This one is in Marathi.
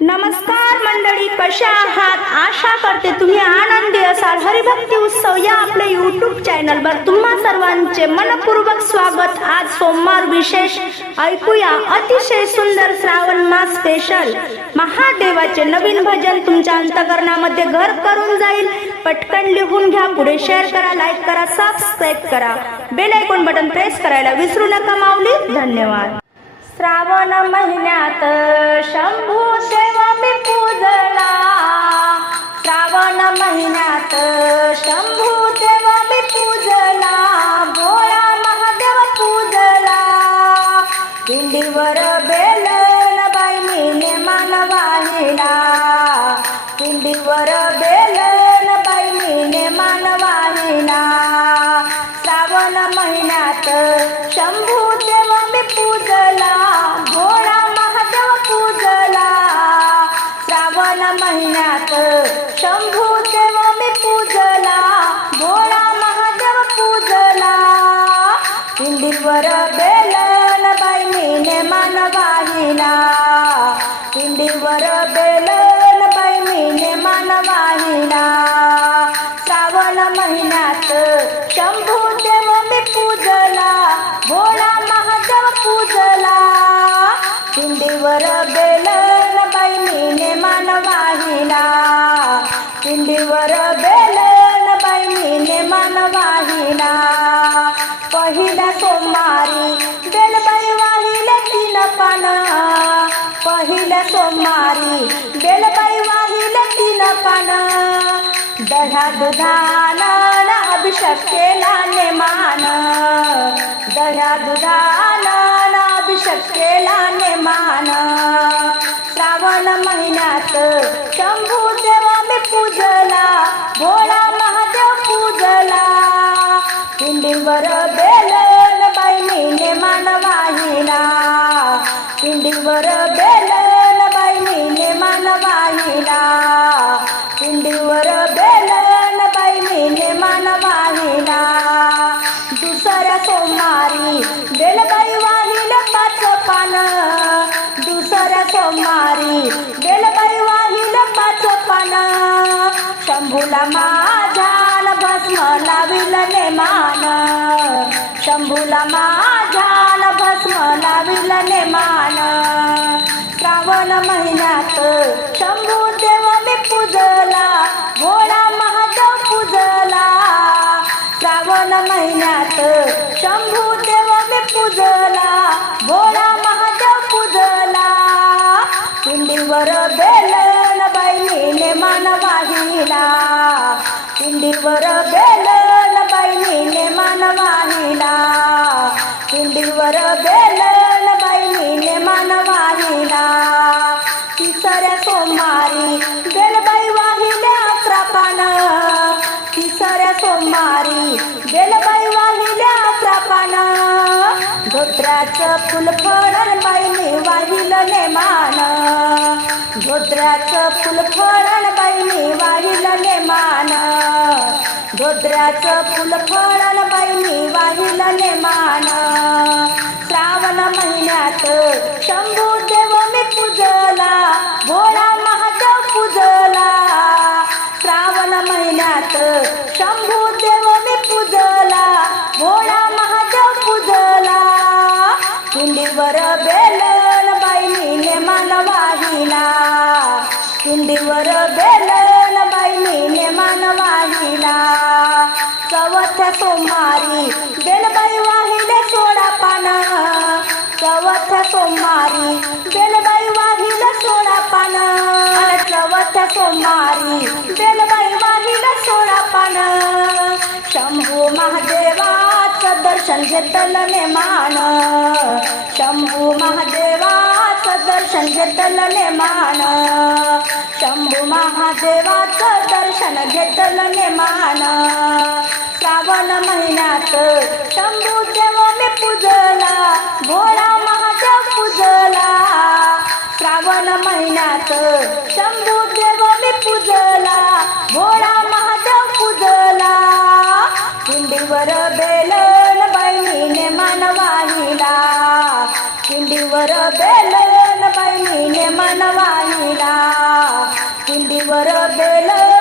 नमस्कार मंडळी, कशा आहात? आशा करते तुम्ही आनंदी असाल. हरिभक्ती उत्सव या आपल्या YouTube चॅनलवर तुम्हा सर्वांचे मनपूर्वक स्वागत. आज सोमवार विशेष ऐकूया अतिशय सुंदर श्रावण मास स्पेशल महादेवाचे नवीन भजन तुमच्या अंतःकरणामध्ये घर करून जाईल. पटकन लिहून घ्या, पुढे शेअर करा, लाईक करा, सबस्क्राईब करा, बेल आयकॉन बटन प्रेस करायला विसरू नका. माऊली, धन्यवाद. श्रावण महिन्यात शंभू देव मी पूजला, श्रावण महिन्यात शंभू देव मी पूजला, भोळा महादेव पूजला. पिंडीवर बेलन बाई मीने मान वाहिला, पिंडीवर बेलन बाई मीने मान वाहिला. श्रावण महिन्यात शंभू देव मी पूजला, भोळा महादेव पूजला. श्रावण महिन्यात शंभू देव मी पूजला, भोळा महादेव पूजला. पिंडीवर बेलन बाई मीने मान वाहिला, पिंडीवर बेलन बाई मीने मान वाहिला. श्रावण महिन्यात शंभू देव मी पूजला, भोळा महादेव पूजला. पिंडीवर बेलन बाई मीने मान वाहिला, पिंडीवर बेलन बाई मीने मान वाहिला. पहिल्या सोमवारी बेलबाई वाहिले 3 पान, पहिल्या सोमवारी बेलबाई वाहिले 3 पान. दह्या दुधानं अभिषेक केला नेमान, दह्या दुधानं अभिषेक केला नेमान. श्रावण महिन्यात शंभू देव मी पूजला, भोळा महादेव पूजला. पिंडीवर बेलन बाई मीने मान वाहिला, पिंडीवर बेलन बाई मीने मान वाहिला, पिंडीवर बेलन बाई मीने मान वाहिला. दुसऱ्या सोमवारी बेलबाई वाहिले 5 पान, दुसऱ्या सोमवारी बेलबाई वाहिले 5 पान. शंभूला माझ्यान भस्म लाविल नेमान, शंभूला माझ्यान भस्म लाविल नेमान. श्रावण महिन्यात शंभू देव मी पूजला, भोळा महादेव पूजला. श्रावण महिन्यात शंभू देव मी पूजला, भोळा महादेव पूजला. पिंडीवर बेलन बाई मीने मान वाहिला, पिंडीवर बेलन बाई मीने मान वाहिला, पिंडीवर बेलन बाई मीने मान वाहिला. तिसऱ्या सोमवारी बेलबाई वाहिले 11 पान, तिसऱ्या सोमवारी बेलबाई वाहिले 11 पान. धोत्र्याचं फुल फळण बाईने वाहिलं नेमान, धोत्र्याचं फुल फळण बाईने वाहिलं नेमान, धोत्र्याचं फुल फळण बाईने वाहिलं नेमान. श्रावण महिन्यात शंभू देव मी पूजला, भोळा महादेव पूजला. श्रावण महिन्यात शंभू देव मी पूजला, भोळा महादेव पूजला. पिंडीवर बेलन बाई मीने मान वाहिला, पिंडीवर बेलन बाई मीने मान वाहिला. चौथ्या सोमवारी बेलबाई वाहिले 16 पान, चौथ्या सोमवारी बेलबाई वाहिले 16 पान. चौथ्या सोमवारी बेलबाई वाहिले 16 पान. शंभू महादेवाचं दर्शन घेतलं नेमान, शंभू महादेवाचं दर्शन घेतलं नेमान, शंभू महादेवाचं दर्शन घेतलं नेमान. श्रावण महिन्यात शंभू देव मी पूजला, भोळा महादेव पूजला. श्रावण महिन्यात शंभू देव मी पूजला, भोळा महादेव पूजला. पिंडीवर बेलन बाई मीने मान वाहिला, पिंडीवर बेलन बाई मीने मान वाहिला. दिंडीवर गेलं